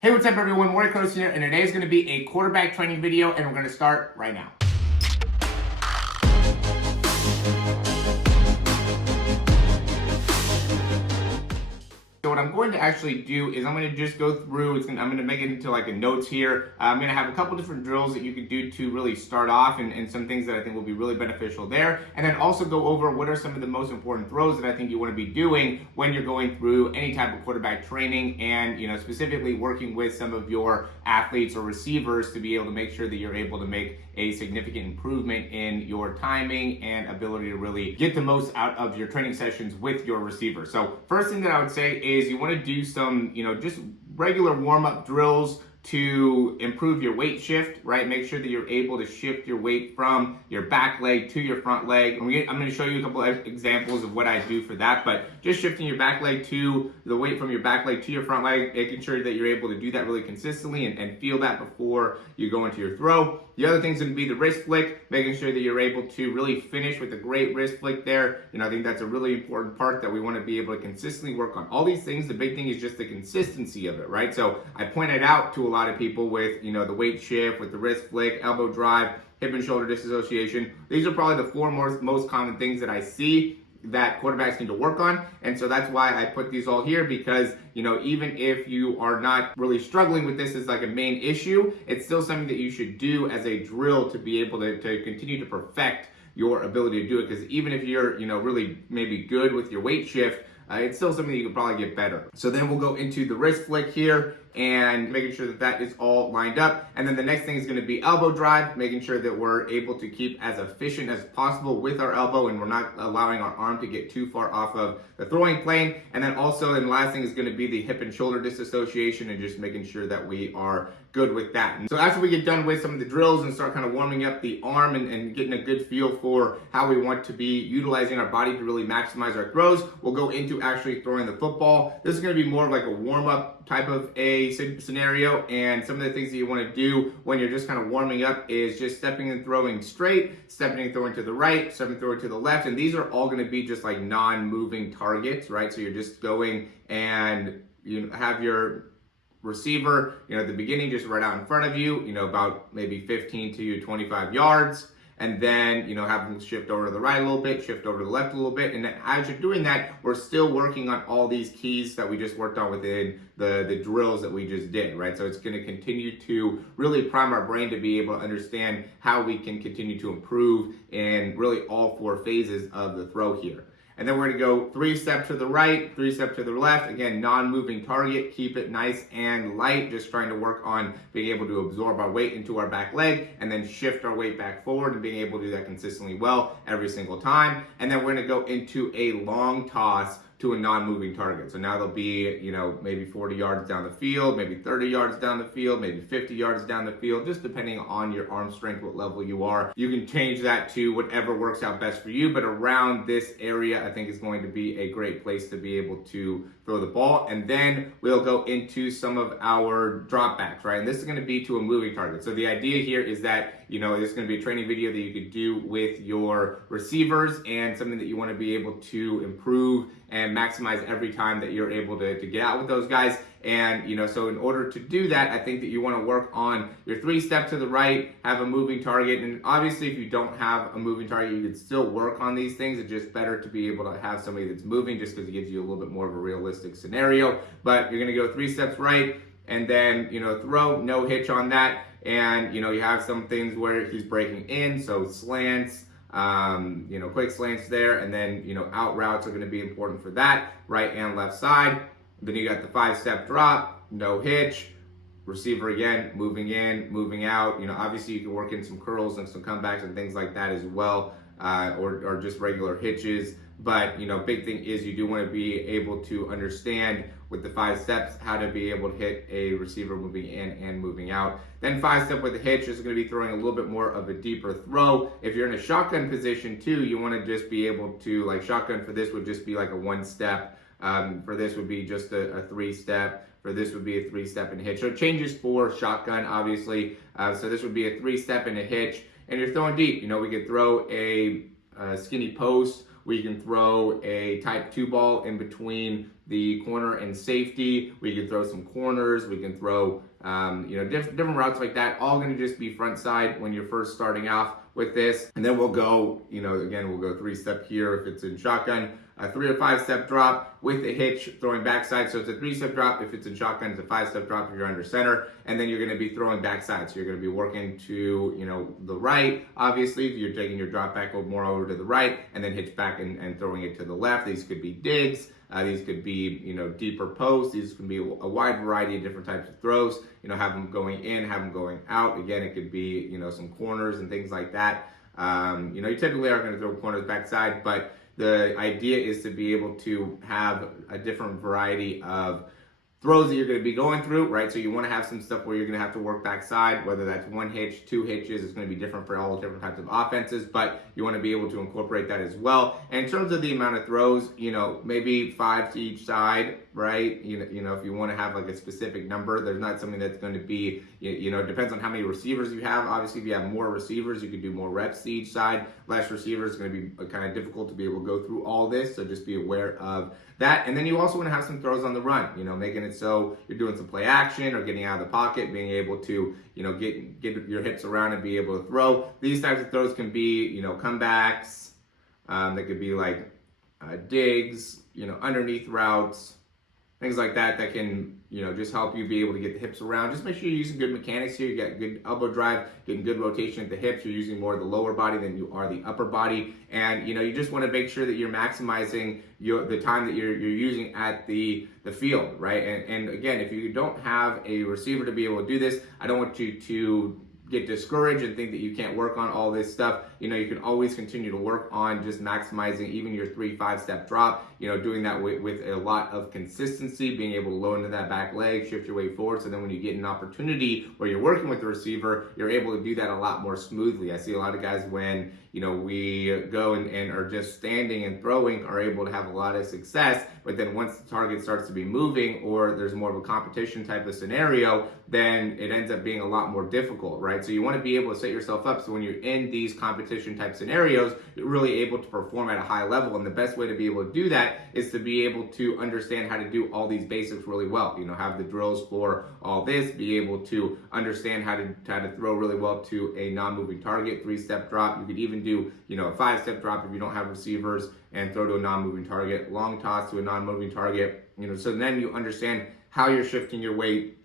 Hey, what's up everyone? Morey Croson here, and today is going to be a quarterback training video, and we're going to start right now. So what I'm going to actually do is I'm going to just go through, I'm going to make it into like a notes here. I'm going to have a couple different drills that you can do to really start off and some things that I think will be really beneficial there. And then also go over what are some of the most important throws that I think you want to be doing when you're going through any type of quarterback training and, specifically working with some of your athletes or receivers to be able to make sure that you're able to make a significant improvement in your timing and ability to really get the most out of your training sessions with your receiver. So first thing that I would say is you want to do some, just regular warm-up drills to improve your weight shift, right? Make sure that you're able to shift your weight from your back leg to your front leg. I'm going to show you a couple of examples of what I do for that, but just shifting your back leg to the weight from your back leg to your front leg, making sure that you're able to do that really consistently and feel that before you go into your throw. The other thing's going to be the wrist flick, making sure that you're able to really finish with a great wrist flick there. I think that's a really important part that we want to be able to consistently work on. All these things, the big thing is just the consistency of it, right? So I pointed out to a lot of people with, the weight shift, with the wrist flick, elbow drive, hip and shoulder disassociation. These are probably the four most common things that I see that quarterbacks need to work on. And so that's why I put these all here, because even if you are not really struggling with this as like a main issue, it's still something that you should do as a drill to be able to continue to perfect your ability to do it. Because even if you're really maybe good with your weight shift, it's still something you could probably get better. So then we'll go into the wrist flick here and making sure that that is all lined up. And then the next thing is going to be elbow drive, making sure that we're able to keep as efficient as possible with our elbow and we're not allowing our arm to get too far off of the throwing plane. And then also, the last thing is going to be the hip and shoulder disassociation and just making sure that we are good with that. And so after we get done with some of the drills and start kind of warming up the arm and getting a good feel for how we want to be utilizing our body to really maximize our throws, we'll go into actually throwing the football. This is going to be more of like a warm-up type of a scenario, and some of the things that you want to do when you're just kind of warming up is just stepping and throwing straight, stepping and throwing to the right, stepping and throwing to the left, and these are all going to be just like non-moving targets, right? So you're just going and you have your receiver, at the beginning, just right out in front of you, about maybe 15 to 25 yards. And then, have them shift over to the right a little bit, shift over to the left a little bit. And then as you're doing that, we're still working on all these keys that we just worked on within the drills that we just did, right? So it's going to continue to really prime our brain to be able to understand how we can continue to improve in really all four phases of the throw here. And then we're going to go 3 steps to the right, 3 steps to the left. Again, non-moving target. Keep it nice and light. Just trying to work on being able to absorb our weight into our back leg and then shift our weight back forward and being able to do that consistently well every single time. And then we're going to go into a long toss to a non-moving target. So now they'll be, maybe 40 yards down the field, maybe 30 yards down the field, maybe 50 yards down the field, just depending on your arm strength, what level you are. You can change that to whatever works out best for you, but around this area, I think is going to be a great place to be able to throw the ball. And then we'll go into some of our dropbacks, right? And this is going to be to a moving target. So the idea here is that, this is going to be a training video that you could do with your receivers and something that you want to be able to improve and maximize every time that you're able to get out with those guys. And, so in order to do that, I think that you want to work on your 3 step to the right, have a moving target. And obviously, if you don't have a moving target, you can still work on these things. It's just better to be able to have somebody that's moving just because it gives you a little bit more of a realistic scenario. But you're going to go 3 steps right and then, throw, no hitch on that. And, you have some things where he's breaking in, so slants, quick slants there, and then, out routes are going to be important for that, right and left side. Then you got the 5-step drop, no hitch, receiver again, moving in, moving out. Obviously you can work in some curls and some comebacks and things like that as well, or just regular hitches. But, big thing is you do want to be able to understand with the 5 steps how to be able to hit a receiver moving in and moving out. Then 5-step with the hitch is going to be throwing a little bit more of a deeper throw. If you're in a shotgun position too, you want to just be able to, like shotgun for this would just be like a 1-step. For this would be just a 3-step. For this would be a 3-step and hitch. So it changes for shotgun, obviously. So this would be a 3-step and a hitch. And you're throwing deep. We could throw a skinny post. We can throw a type 2 ball in between the corner and safety. We can throw some corners. We can throw, different routes like that. All going to just be front side when you're first starting off with this. And then we'll go, again, we'll go 3-step here if it's in shotgun, a 3 or 5-step drop with a hitch, throwing backside. So it's a 3-step drop. If it's in shotgun, it's a 5-step drop if you're under center. And then you're going to be throwing backside. So you're going to be working to, the right. Obviously, you're taking your drop back more over to the right and then hitch back and throwing it to the left. These could be digs. These could be, deeper posts. These can be a wide variety of different types of throws. Have them going in, have them going out. Again, it could be, some corners and things like that. You typically aren't going to throw corners backside, but the idea is to be able to have a different variety of throws that you're going to be going through, right? So you want to have some stuff where you're going to have to work backside, whether that's 1 hitch, 2 hitches. It's going to be different for all the different types of offenses, but you want to be able to incorporate that as well. And in terms of the amount of throws, maybe 5 to each side, right? If you want to have like a specific number, there's not something that's going to be, it depends on how many receivers you have. Obviously, if you have more receivers, you can do more reps to each side. Less receivers is going to be kind of difficult to be able to go through all this, so just be aware of that. And then you also want to have some throws on the run, making it so you're doing some play action or getting out of the pocket, being able to, get your hips around and be able to throw. These types of throws can be, comebacks. They could be like digs, underneath routes, things like that can, just help you be able to get the hips around. Just make sure you're using good mechanics here. You got good elbow drive, getting good rotation at the hips. You're using more of the lower body than you are the upper body. And, you just want to make sure that you're maximizing the time that you're using at the field, right? And again, if you don't have a receiver to be able to do this, I don't want you to get discouraged and think that you can't work on all this stuff. You can always continue to work on just maximizing even your 3-5-step drop, doing that with a lot of consistency, being able to lower into that back leg, shift your weight forward. So then when you get an opportunity where you're working with the receiver, you're able to do that a lot more smoothly. I see a lot of guys when, we go and are just standing and throwing are able to have a lot of success. But then once the target starts to be moving or there's more of a competition type of scenario, then it ends up being a lot more difficult, right? So you want to be able to set yourself up so when you're in these competition type scenarios, you're really able to perform at a high level. And the best way to be able to do that is to be able to understand how to do all these basics really well. Have the drills for all this, be able to understand how to throw really well to a non-moving target, 3-step drop. You could even do, a 5-step drop if you don't have receivers and throw to a non-moving target, long toss to a non-moving target, so then you understand how you're shifting your weight,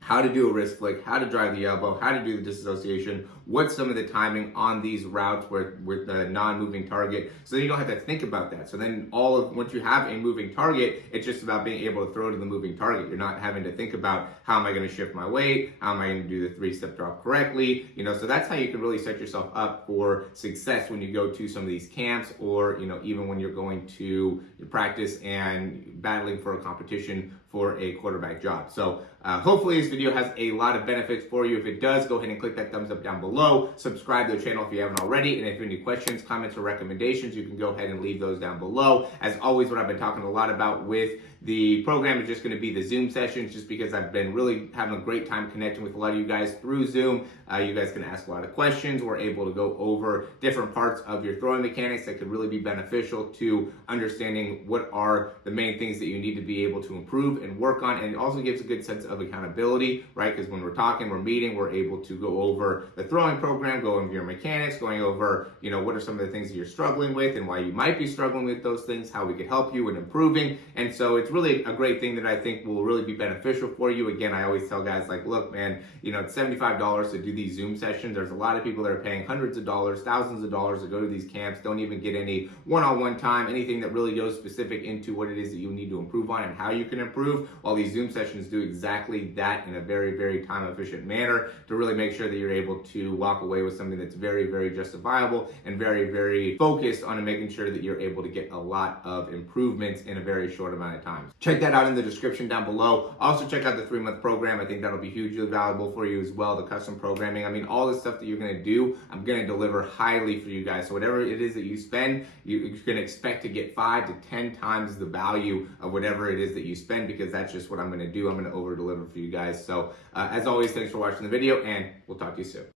how to do a wrist flick, how to drive the elbow, how to do the disassociation, what's some of the timing on these routes with the non-moving target, so then you don't have to think about that. So then once you have a moving target, it's just about being able to throw to the moving target. You're not having to think about how am I going to shift my weight, how am I going to do the 3-step drop correctly, so that's how you can really set yourself up for success when you go to some of these camps or, even when you're going to practice and battling for a competition for a quarterback job. So hopefully this video has a lot of benefits for you. If it does, go ahead and click that thumbs up down below. Subscribe to the channel if you haven't already. And if you have any questions, comments, or recommendations, you can go ahead and leave those down below. As always, what I've been talking a lot about with the program is just going to be the Zoom sessions, just because I've been really having a great time connecting with a lot of you guys through Zoom. You guys can ask a lot of questions. We're able to go over different parts of your throwing mechanics that could really be beneficial to understanding what are the main things that you need to be able to improve and work on. And it also gives a good sense of accountability, right? Because when we're talking, we're meeting, we're able to go over the throwing program, go over your mechanics, going over, what are some of the things that you're struggling with and why you might be struggling with those things, how we could help you in improving. And so it's really a great thing that I think will really be beneficial for you. Again, I always tell guys like, look, man, it's $75 to do these Zoom sessions. There's a lot of people that are paying hundreds of dollars, thousands of dollars to go to these camps, don't even get any one-on-one time, anything that really goes specific into what it is that you need to improve on and how you can improve, while these Zoom sessions do exactly that in a very, very time-efficient manner to really make sure that you're able to walk away with something that's very, very justifiable and very, very focused on making sure that you're able to get a lot of improvements in a very short amount of time. Check that out in the description down below. Also check out the 3-month program. I think that'll be hugely valuable for you as well. The custom programming. I mean, all the stuff that you're going to do, I'm going to deliver highly for you guys. So whatever it is that you spend, you can expect to get 5 to 10 times the value of whatever it is that you spend, because that's just what I'm going to do. I'm going to over deliver for you guys. So as always, thanks for watching the video, and we'll talk to you soon.